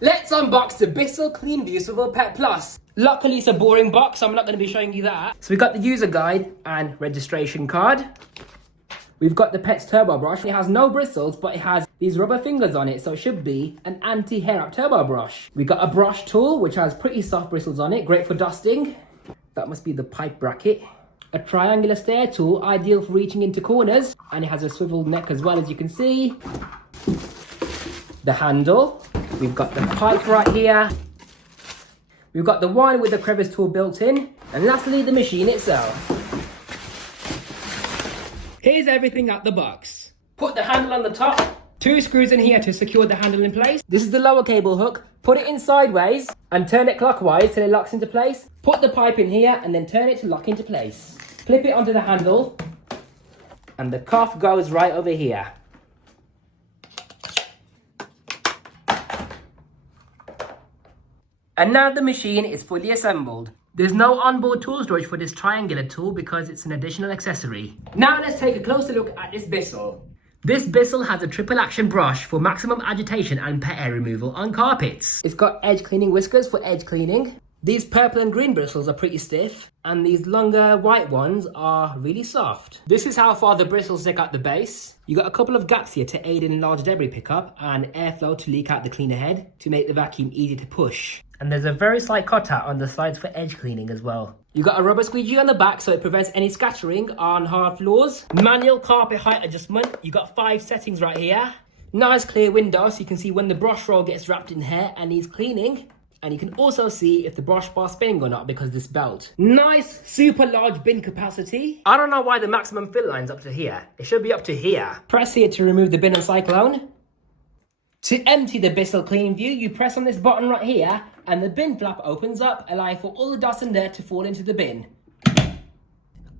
Let's unbox the Bissell Cleanview Swivel Pet Plus. Luckily it's a boring box, so I'm not going to be showing you that. So we've got the user guide and registration card. We've got the Pet's turbo brush. It has no bristles, but it has these rubber fingers on it, so it should be an anti-hair up turbo brush. We've got a brush tool, which has pretty soft bristles on it, great for dusting. That must be the pipe bracket. A triangular stair tool, ideal for reaching into corners, and it has a swivel neck as well, as you can see. The handle. We've got the pipe right here. We've got the one with the crevice tool built in. And lastly, the machine itself. Here's everything out the box. Put the handle on the top. 2 screws in here to secure the handle in place. This is the lower cable hook. Put it in sideways and turn it clockwise till it locks into place. Put the pipe in here and then turn it to lock into place. Clip it onto the handle. And the cuff goes right over here. And now the machine is fully assembled. There's no onboard tool storage for this triangular tool because it's an additional accessory. Now let's take a closer look at this Bissell. This Bissell has a triple action brush for maximum agitation and pet hair removal on carpets. It's got edge cleaning whiskers for edge cleaning. These purple and green bristles are pretty stiff, and these longer white ones are really soft. This is how far the bristles stick out the base. You got a couple of gaps here to aid in large debris pickup and airflow to leak out the cleaner head to make the vacuum easy to push. And there's a very slight cutout on the sides for edge cleaning as well. You got a rubber squeegee on the back so it prevents any scattering on hard floors. Manual carpet height adjustment. You got 5 settings right here. Nice clear window so you can see when the brush roll gets wrapped in hair and needs cleaning. And you can also see if the brush bar's spinning or not because of this belt. Nice, super large bin capacity. I don't know why the maximum fill line's up to here. It should be up to here. Press here to remove the bin and cyclone. To empty the Bissell Cleanview, you press on this button right here and the bin flap opens up, allowing for all the dust in there to fall into the bin.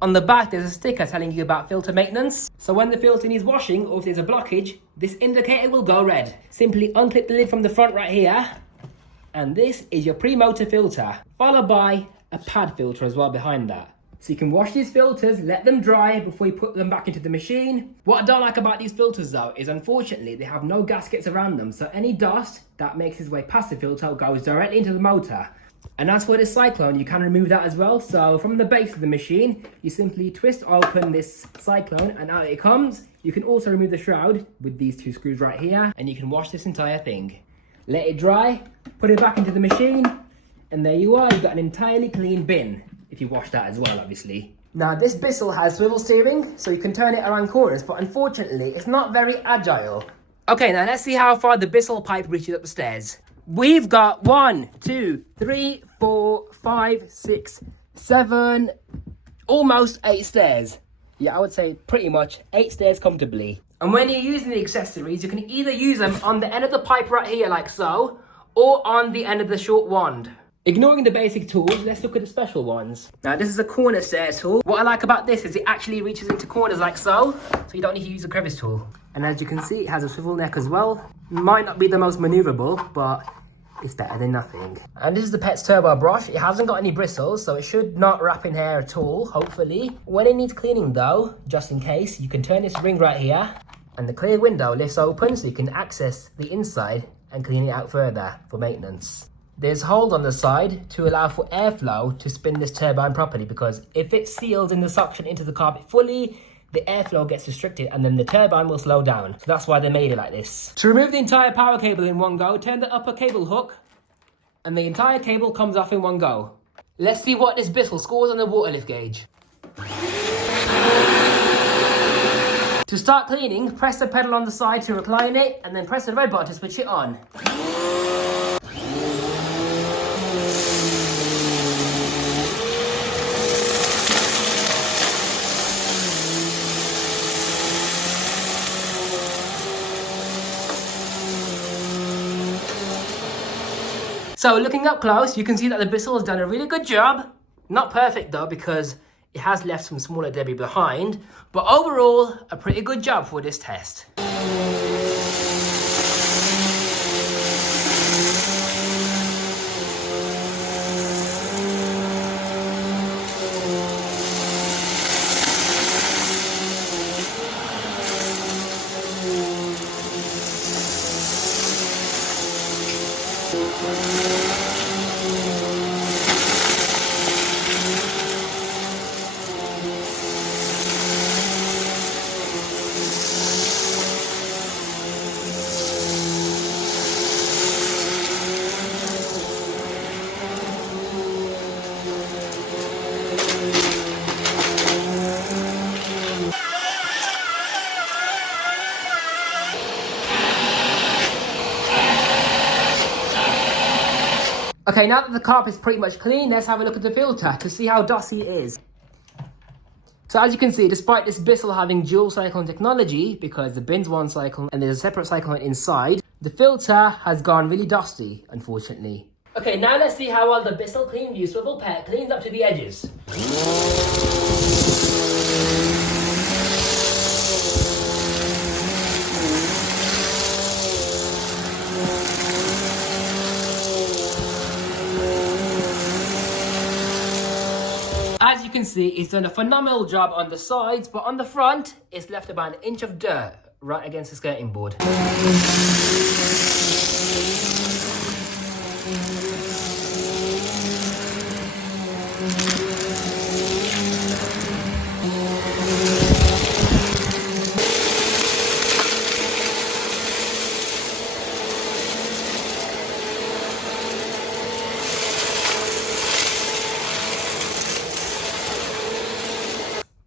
On the back, there's a sticker telling you about filter maintenance. So when the filter needs washing or if there's a blockage, this indicator will go red. Simply unclip the lid from the front right here. And this is your pre-motor filter, followed by a pad filter as well behind that. So you can wash these filters, let them dry before you put them back into the machine. What I don't like about these filters though is unfortunately they have no gaskets around them, so any dust that makes its way past the filter goes directly into the motor. And as for this cyclone, you can remove that as well. So from the base of the machine, you simply twist open this cyclone and out it comes. You can also remove the shroud with these 2 screws right here, and you can wash this entire thing. Let it dry, put it back into the machine, and there you are, you've got an entirely clean bin. If you wash that as well, obviously. Now this Bissell has swivel steering, so you can turn it around corners, but unfortunately, it's not very agile. Okay, now let's see how far the Bissell pipe reaches up the stairs. We've got 1, 2, 3, 4, 5, 6, 7, almost 8 stairs. Yeah, I would say pretty much 8 stairs comfortably. And when you're using the accessories, you can either use them on the end of the pipe right here, like so, or on the end of the short wand. Ignoring the basic tools, let's look at the special ones. Now this is a corner stair tool. What I like about this is it actually reaches into corners like so you don't need to use a crevice tool. And as you can see, it has a swivel neck as well. Might not be the most maneuverable, but it's better than nothing. And this is the Pet's turbo brush. It hasn't got any bristles, so it should not wrap in hair at all, hopefully. When it needs cleaning though, just in case, you can turn this ring right here, and the clear window lifts open so you can access the inside and clean it out further for maintenance. There's holes on the side to allow for airflow to spin this turbine properly, because if it seals in the suction into the carpet fully, the airflow gets restricted and then the turbine will slow down. So that's why they made it like this. To remove the entire power cable in one go, turn the upper cable hook and the entire cable comes off in one go. Let's see what this Bissell scores on the water lift gauge. To start cleaning, press the pedal on the side to recline it and then press the red button to switch it on. So looking up close, you can see that the Bissell has done a really good job. Not perfect though, because it has left some smaller debris behind, but overall, a pretty good job for this test. Okay, now that the carpet's pretty much clean, let's have a look at the filter to see how dusty it is. So as you can see, despite this Bissell having dual cyclone technology, because the bin's one cyclone and there's a separate cyclone inside, the filter has gone really dusty, unfortunately. Okay, now let's see how well the Bissell Cleanview Swivel Pet cleans up to the edges. As you can see, it's done a phenomenal job on the sides, but on the front, it's left about an inch of dirt right against the skirting board.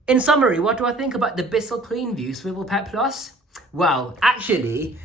In summary, what do I think about the Bissell Cleanview Swivel Pet Plus? Well, actually,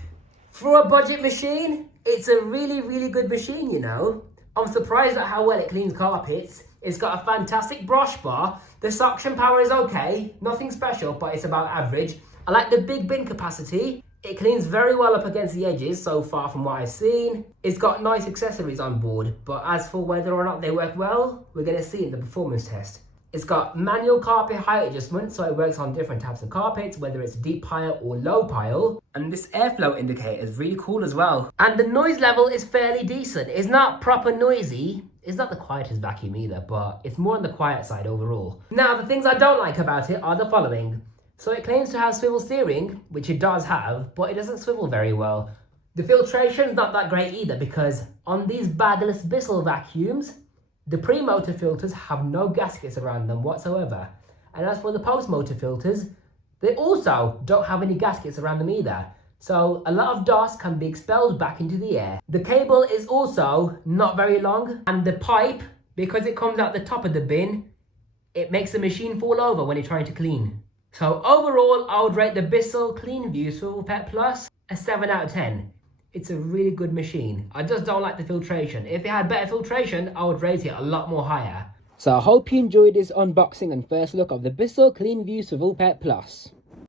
for a budget machine, it's a really, really good machine, you know. I'm surprised at how well it cleans carpets. It's got a fantastic brush bar. The suction power is okay, nothing special, but it's about average. I like the big bin capacity. It cleans very well up against the edges so far from what I've seen. It's got nice accessories on board, but as for whether or not they work well, we're gonna see in the performance test. It's got manual carpet height adjustment, so it works on different types of carpets, whether it's deep pile or low pile. And this airflow indicator is really cool as well. And the noise level is fairly decent. It's not proper noisy. It's not the quietest vacuum either, but it's more on the quiet side overall. Now, the things I don't like about it are the following. So it claims to have swivel steering, which it does have, but it doesn't swivel very well. The filtration is not that great either, because on these badless Bissell vacuums, the pre-motor filters have no gaskets around them whatsoever. And as for the post-motor filters, they also don't have any gaskets around them either. So a lot of dust can be expelled back into the air. The cable is also not very long, and the pipe, because it comes out the top of the bin, it makes the machine fall over when you're trying to clean. So overall, I would rate the Bissell Cleanview Swivel Pet Plus a 7 out of 10. It's a really good machine. I just don't like the filtration. If it had better filtration, I would rate it a lot more higher. So I hope you enjoyed this unboxing and first look of the Bissell Cleanview Swivel Pet Plus.